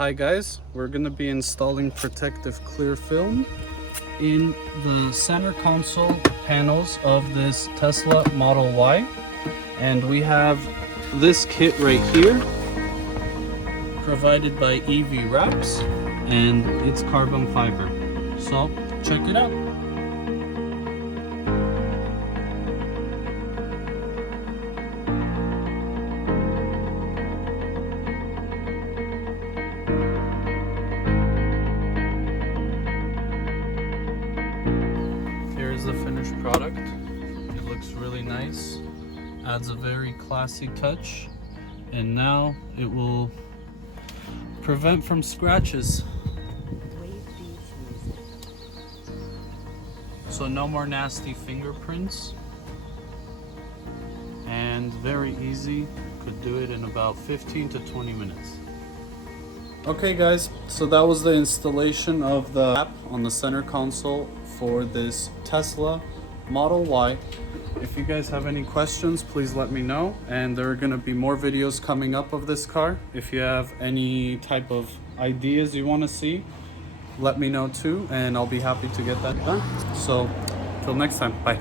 Hi guys, we're going to be installing protective clear film in the center console panels of this Tesla Model Y, and we have this kit right here provided by EV Wraps, and it's carbon fiber. So check it out. Here's the finished product. It looks really nice, adds a very classy touch, and now it will prevent from scratches. So no more nasty fingerprints, and very easy. Could do it in about 15 to 20 minutes. Okay guys, so that was the installation of the app on the center console for this Tesla Model Y. If you guys have any questions, please let me know, and there are going to be more videos coming up of this car. If you have any type of ideas you want to see, let me know too, and I'll be happy to get that done. So till next time, bye.